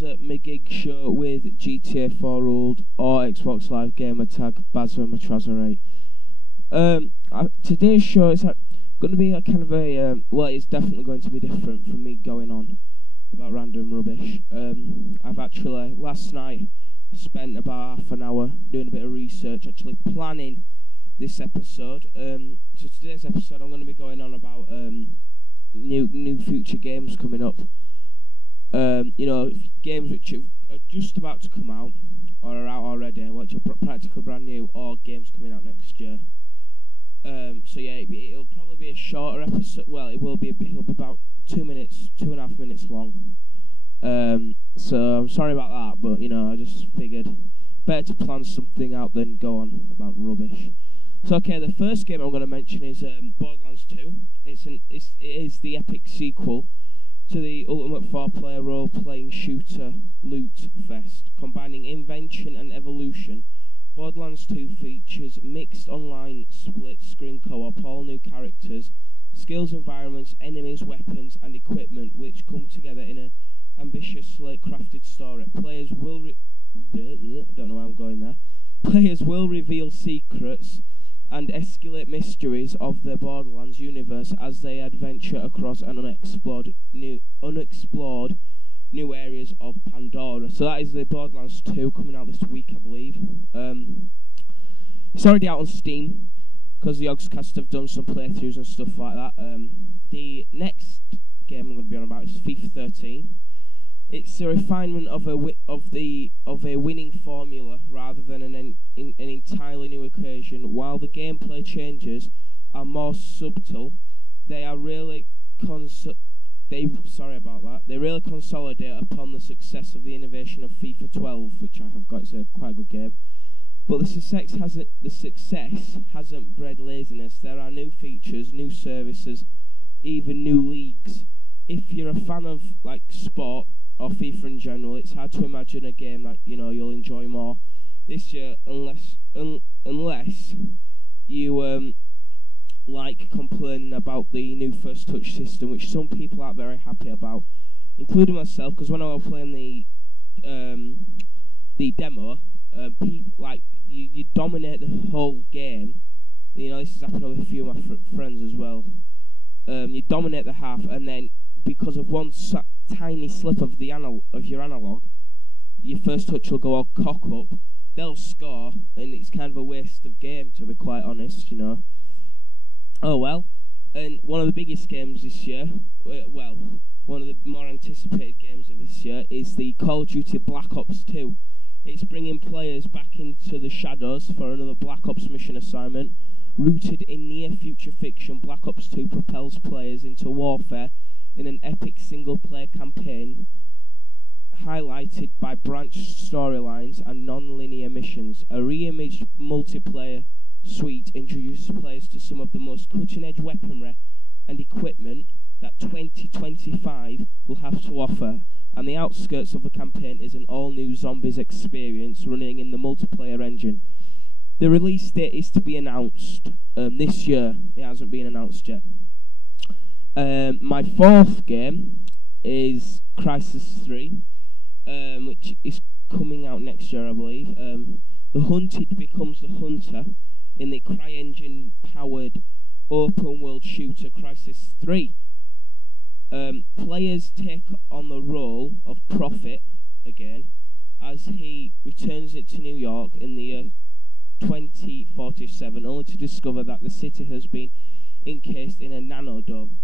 Bazza Magiggs show with GTA 4 ruled or Xbox Live gamer tag Bazza Magiggs. Today's show is going to be a kind of a well, it's definitely going to be different from me going on about random rubbish. I've actually last night spent about half an hour doing a bit of research, actually planning this episode. So today's episode, I'm going to be going on about new future games coming up. Games which are just about to come out or are out already, which are practically brand new, or games coming out next year. So yeah, it'll probably be a shorter episode. Well, it'll be about 2.5 minutes long. So I'm sorry about that, but I just figured better to plan something out than go on about rubbish. So okay, the first game I'm going to mention is Borderlands 2. It is the epic sequel to the ultimate 4-player role-playing shooter loot fest, combining invention and evolution. Borderlands 2 features mixed online split-screen co-op, all new characters, skills, environments, enemies, weapons, and equipment, which come together in an ambitiously crafted story. Players will Players will reveal secrets and escalate mysteries of the Borderlands universe as they adventure across an unexplored new areas of Pandora. So that is the Borderlands 2 coming out this week, I believe. It's already out on Steam because the Yogscast have done some playthroughs and stuff like that. The next game I'm going to be on about is FIFA 13. It's a refinement of a winning formula rather than an entirely new occasion. While the gameplay changes are more subtle, they really consolidate upon the success of the innovation of FIFA 12, which I have got. It's a quite a good game. But the success hasn't bred laziness. There are new features, new services, even new leagues. If you're a fan of sport or FIFA in general, it's hard to imagine a game that you'll enjoy more this year, unless you like complaining about the new first touch system, which some people aren't very happy about, including myself. Because when I was playing the demo, people you dominate the whole game. This has happened with a few of my friends as well. You dominate the half, and then because of one tiny slip of your analog, your first touch will go all cock up. They'll score, and it's kind of a waste of game, to be quite honest. Oh well. And one of the biggest games this year, one of the more anticipated games of this year, is the Call of Duty Black Ops 2. It's bringing players back into the shadows for another Black Ops mission assignment. Rooted in near-future fiction, Black Ops 2 propels players into warfare in an epic single-player campaign highlighted by branched storylines and non-linear missions. A re-imaged multiplayer suite introduces players to some of the most cutting-edge weaponry and equipment that 2025 will have to offer, and the outskirts of the campaign is an all-new zombies experience running in the multiplayer engine. The release date is to be announced this year. It hasn't been announced yet. My fourth game is Crisis 3, which is coming out next year, I believe. The hunted becomes the hunter in the CryEngine-powered open-world shooter Crisis 3. Players take on the role of Prophet again as he returns it to New York in the year 2047, only to discover that the city has been encased in a nanodome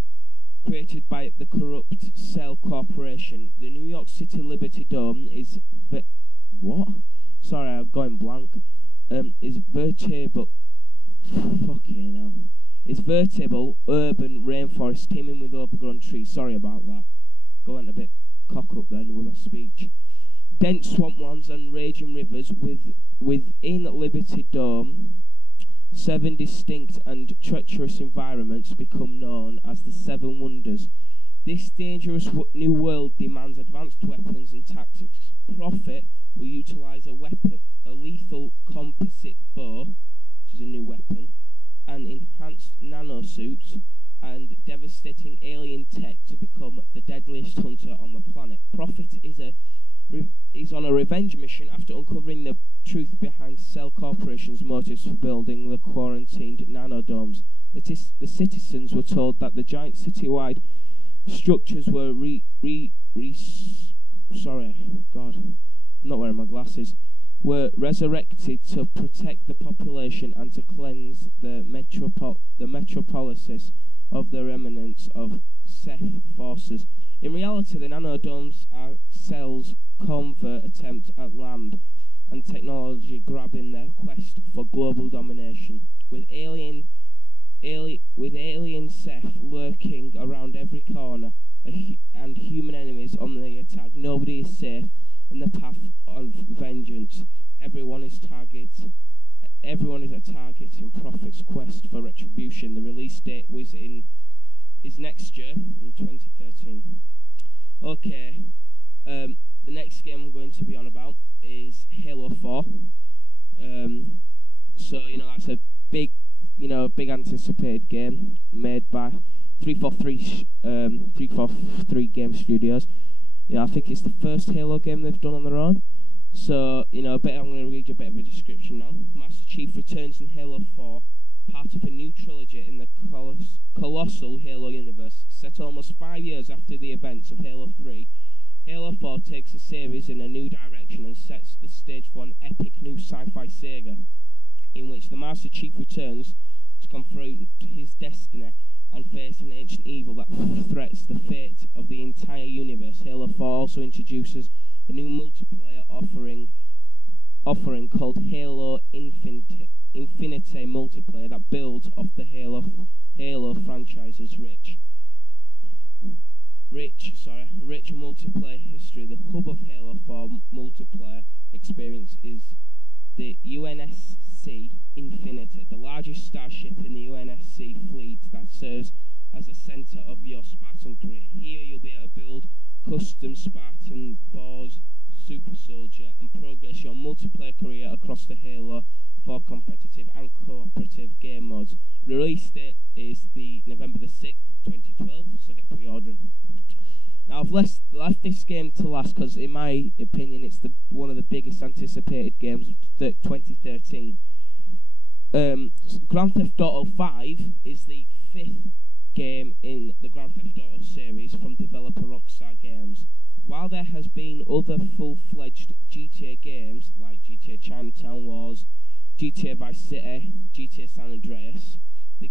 created by the corrupt Cell Corporation. The New York City Liberty Dome is Sorry, I'm going blank. Is vertebral. Fucking hell. It's vertebral urban rainforest teeming with overgrown trees. Sorry about that. Going a bit cock up then with my speech. Dense swamplands and raging rivers within Liberty Dome. 7 distinct and treacherous environments become known as the Seven Wonders. This dangerous new world demands advanced weapons and tactics. Prophet will utilize a lethal composite bow, which is a new weapon, and enhanced nanosuits and devastating alien tech to become the deadliest hunter on the planet. Prophet is a is on a revenge mission after uncovering the truth behind Cell Corporation's motives for building the quarantined nanodomes. The citizens were told that the giant citywide structures were were resurrected to protect the population and to cleanse the metropolis of the remnants of Ceph forces. In reality, the nanodomes are Cell's covert attempt at land and technology grab in their quest for global domination. With alien Ceph lurking around every corner and human enemies on the attack, nobody is safe in the path of vengeance. Everyone is a target in Prophet's quest for retribution. The release date is next year, in 2013. Okay, the next game I'm going to be on about is Halo 4. So that's a big anticipated game made by 343 Game Studios. I think it's the first Halo game they've done on their own. So, I'm going to read you a bit of a description now. Master Chief returns in Halo 4, part of a new trilogy in the colossal Halo universe. Set almost 5 years after the events of Halo 3, Halo 4 takes the series in a new direction and sets the stage for an epic new sci-fi saga, in which the Master Chief returns to confront his destiny and face an ancient evil that threats the fate of the entire universe. Halo 4 also introduces a new multiplayer offering called Halo Infinite multiplayer that builds off the Halo franchise's rich multiplayer history. The hub of Halo 4 multiplayer experience is the UNSC Infinity, the largest starship in the UNSC fleet that serves as a centre of your Spartan career. Here you'll be able to build custom Spartan Boars, Super Soldier, and progress your multiplayer career across the Halo 4 competitive and cooperative game modes. Release date is the November the 6th, 2012, so get pre-ordering. Now I've left this game to last because, in my opinion, it's one of the biggest anticipated games of 2013. Grand Theft Auto 5 is the 5th game in the Grand Theft Auto series from developer Rockstar Games. While there has been other full-fledged GTA games like GTA Chinatown Wars, GTA Vice City, GTA San Andreas, the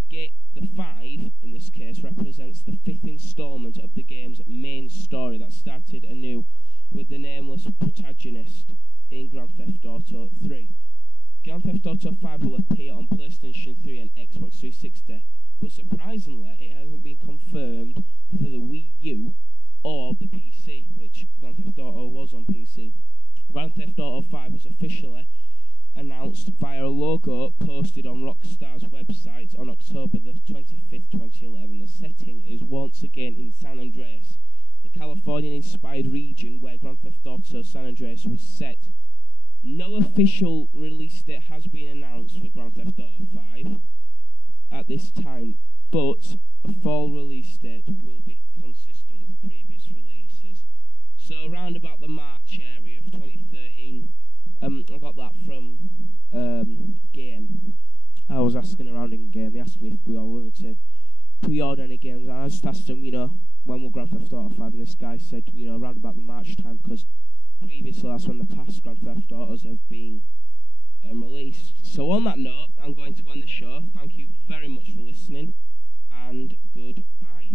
5 in this case represents the 5th installment of the game's main story that started anew with the nameless protagonist in Grand Theft Auto 3. Grand Theft Auto 5 will appear on PlayStation 3 and Xbox 360, but surprisingly it hasn't been confirmed for the Wii U or the PC, which Grand Theft Auto was on PC. Grand Theft Auto 5 was officially announced via a logo posted on Rockstar's website on October the 25th, 2011. The setting is once again in San Andreas, the Californian-inspired region where Grand Theft Auto San Andreas was set. No official release date has been announced for Grand Theft Auto 5 at this time, but a fall release date will be consistent with previous releases. So around about the March area of 2013, I got that from Game. I was asking around in Game. They asked me if we all wanted to pre-order any games, and I just asked them, when will Grand Theft Auto 5, and this guy said, around about the March time, because previously that's when the past Grand Theft Autos have been released. So on that note, I'm going to end the show. Thank you very much for listening, and goodbye.